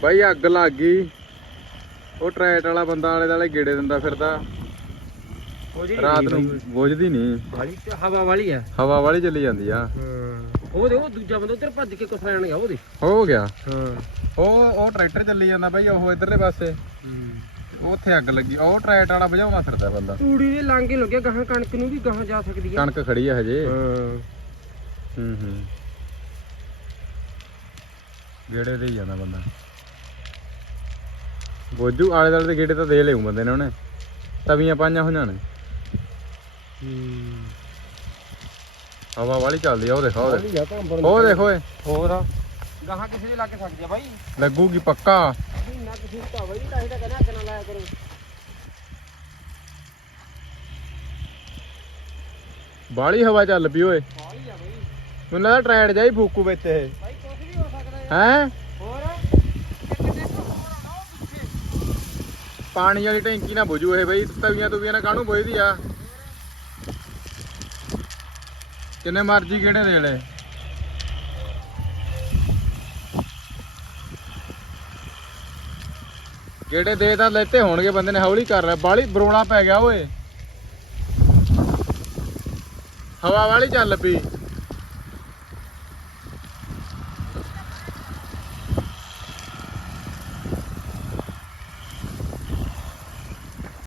ਬਾਈ ਅੱਗ ਲੱਗ ਗਈ। ਉਹ ਟਰੈਟ ਵਾਲਾ ਬੰਦਾ ਆਲੇ ਦਾਲੇ ਗੇੜੇ ਦਿੰਦਾ ਫਿਰਦਾ। ਰਾਤ ਨੂੰ ਬੁਝਦੀ ਨਹੀਂ। ਵਾਲੀ ਹਵਾ ਵਾਲੀ ਆ। ਹਵਾ ਵਾਲੀ ਚੱਲੀ ਜਾਂਦੀ ਆ। ਉਹ ਦੇ ਉਹ ਦੂਜਾ ਬੰਦਾ ਉਧਰ ਭੱਜ ਕੇ ਕੁਛ ਲੈਣ ਗਿਆ ਉਹਦੇ ਹੋ ਗਿਆ। ਹਾਂ। ਉਹ ਉਹ ਟਰੈਕਟਰ ਚੱਲੀ ਜਾਂਦਾ ਬਾਈ ਉਹ ਇਧਰਲੇ ਪਾਸੇ। ਉੱਥੇ ਅੱਗ ਲੱਗੀ। ਉਹ ਟਰੈਟ ਵਾਲਾ ਭਜਾਉਂਦਾ ਫਿਰਦਾ ਬੰਦਾ। ਤੂੜੀ ਦੇ ਲਾਂਗੇ ਲੱਗਿਆ ਗਾਹਾਂ ਕਣਕ ਨੂੰ ਵੀ ਗਾਹਾਂ ਜਾ ਸਕਦੀ ਆ। ਕਣਕ ਖੜੀ ਆ ਹਜੇ। ਹਾਂ। ਹੂੰ ਹੂੰ। ਗੇੜੇ ਤੇ ਹੀ ਜਾਂਦਾ ਬੰਦਾ। ਬੋਝੂ ਆਲੇ ਦਾਲੇ ਦੇ ਗੇੜੇ ਤਾਂ ਦੇ ਲਿਓ ਬੰਦੇ ਨੇ ਉਹਨੇ। ਤਵੀਆਂ ਪਾਈਆਂ ਹੋਈਆਂ ਨੇ। ਹੂੰ। ਹਵਾ ਵਾਲੀ ਚੱਲਦੀ ਆ ਉਹ ਦੇਖੋ ਉਹ ਦੇਖ ਆ ਉਹ ਦੇਖੋ ਏ ਹੋਰ ਗਾਹਾਂ ਕਿਸੇ ਦੇ ਲੱਗ ਸਕਦੀ ਆ ਬਾਈ। ਲੱਗੂਗੀ ਪੱਕਾ। ਮਹੀਨਾ ਕਿਸੇ ਦਾ ਬਾਈ ਤਾਂ ਇਹਦਾ ਕਹਿੰਦਾ ਅੱਗ ਨਾ ਲਾਇਆ ਕਰੋ। ਬਾਹਲੀ ਹਵਾ ਚੱਲ ਪਈ ਓਏ। ਆ ਬਾਈ। ਮੈਨੂੰ ਲੱਗਦਾ ਟਰੈਡ ਜਾਈ ਫੂਕੂ ਵਿੱਚ ਇਹ। ਬਾਈ ਕੁਛ ਵੀ ਹੋ ਸਕਦਾ ਹੈ। ਹੈ ਹੋਰ ਕਿਤੇ ਦੇਖੋ ਹੋਰ ਆਉਣਾ ਉਹ ਪਿੱਛੇ ਪਾਣੀ ਵਾਲੀ ਟੈਂਕੀ ਨਾ ਬੁਝੂ ਇਹ ਬਈ, ਤਵੀਆਂ ਤਵੀਆਂ ਨਾਲ ਕਾਹਨੂੰ ਬੁਝਦੀ ਆ? ਕਿੰਨੇ ਮਰਜ਼ੀ ਕਿਹੜੇ ਦੇ ਲੈ। ਕਿਹੜੇ ਦੇ ਤਾਂ ਲੈਤੇ ਹੋਣਗੇ ਬੰਦੇ ਨੇ, ਹੌਲੀ ਕਰ ਰਿਹਾ ਬਾਲੀ ਬਰੋਲਾ ਪੈ ਗਿਆ ਓਏ। ਹਵਾ ਵਾਲੀ ਚੱਲ ਪਈ।